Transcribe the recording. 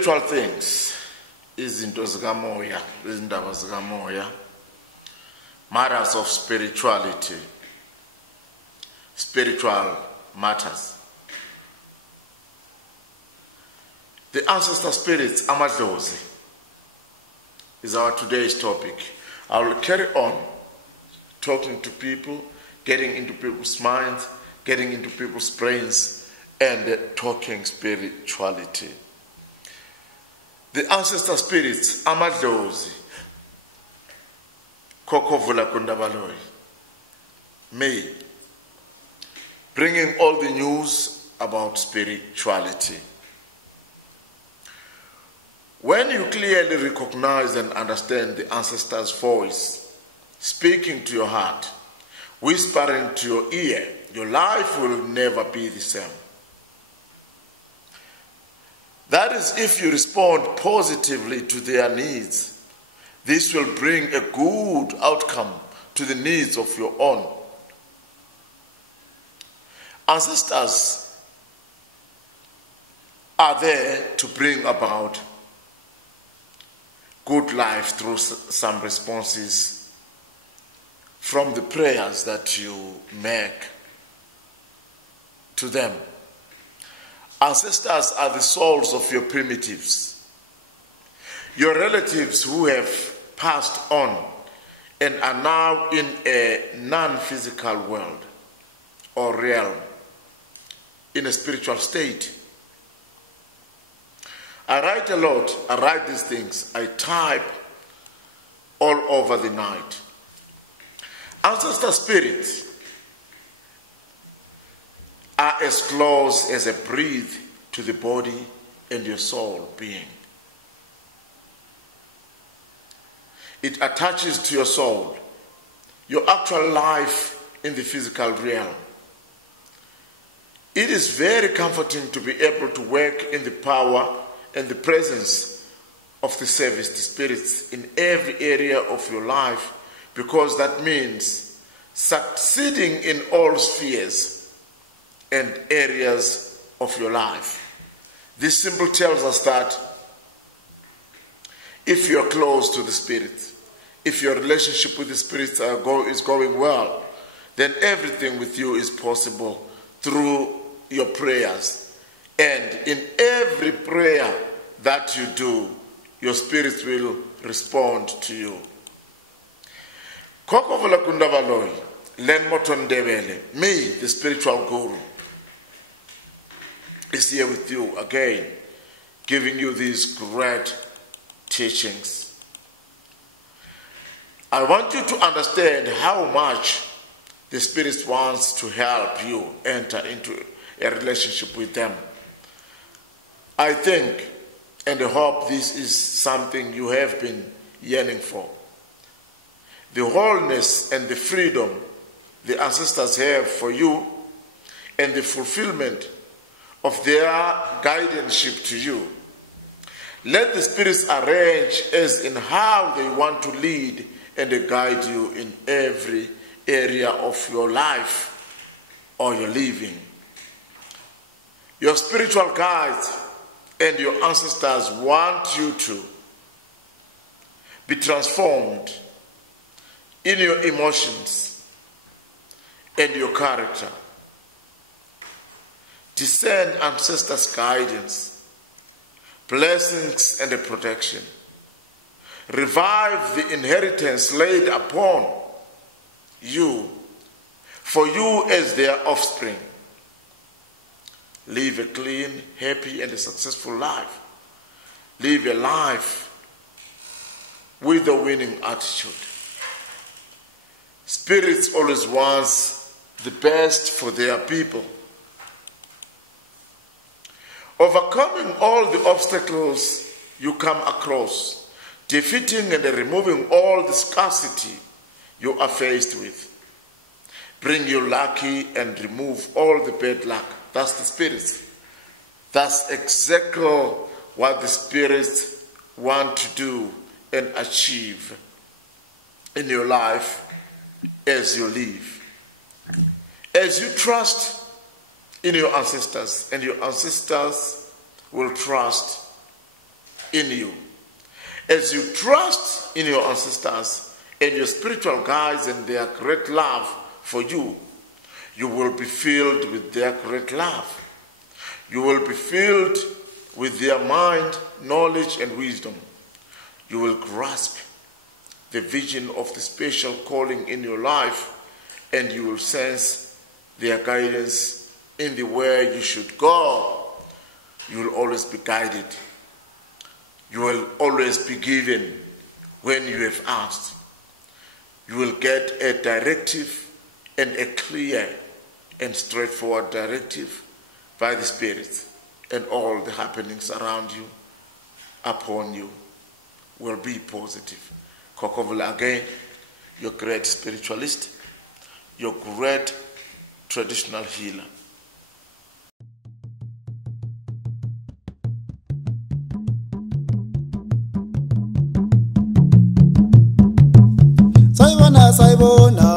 Spiritual things, izinto zikamoya, izindaba zikamoya, matters of spirituality, spiritual matters. The ancestor spirits, Amadlozi, is our today's topic. I will carry on talking to people, getting into people's minds, getting into people's brains, and talking spirituality. The ancestor spirits, Amadlozi, Khokhovula Gundabaloyi, me, bringing all the news about spirituality. When you clearly recognize and understand the ancestor's voice, speaking to your heart, whispering to your ear, your life will never be the same. That is, if you respond positively to their needs, this will bring a good outcome to the needs of your own. Ancestors are there to bring about good life through some responses from the prayers that you make to them. Ancestors are the souls of your primitives, your relatives who have passed on and are now in a non-physical world or realm, in a spiritual state. I write a lot, I write these things, I type all over the night. Ancestor spirits are as close as a breath to the body and your soul being. It attaches to your soul, your actual life in the physical realm. It is very comforting to be able to work in the power and the presence of the service, the spirits, in every area of your life, because that means succeeding in all spheres and areas of your life. This symbol tells us that if you're close to the Spirit, if your relationship with the Spirit is going well, then everything with you is possible through your prayers. And in every prayer that you do, your spirit will respond to you. Khokhovula Gundabaloyi, Lenn Morton Ndebele, me, the spiritual guru, is here with you again, giving you these great teachings. I want you to understand how much the Spirit wants to help you enter into a relationship with them. I think and I hope this is something you have been yearning for. The wholeness and the freedom the ancestors have for you and the fulfillment of their guardianship to you. Let the spirits arrange as in how they want to lead and guide you in every area of your life or your living. Your spiritual guides and your ancestors want you to be transformed in your emotions and your character. Discern ancestors' guidance, blessings, and protection. Revive the inheritance laid upon you for you as their offspring. Live a clean, happy, and a successful life. Live a life with a winning attitude. Spirits always wants the best for their people. Overcoming all the obstacles you come across, defeating and removing all the scarcity you are faced with, bring you lucky and remove all the bad luck. That's the spirits. That's exactly what the spirits want to do and achieve in your life as you live. As you trust in your ancestors, and your ancestors will trust in you. As you trust in your ancestors and your spiritual guides and their great love for you, you will be filled with their great love. You will be filled with their mind, knowledge, and wisdom. You will grasp the vision of the special calling in your life, and you will sense their guidance in the way you should go. You will always be guided. You will always be given when you have asked. You will get a directive, and a clear and straightforward directive by the Spirit, and all the happenings around you, upon you, will be positive. Khokhovula again, your great spiritualist, your great traditional healer. Saibona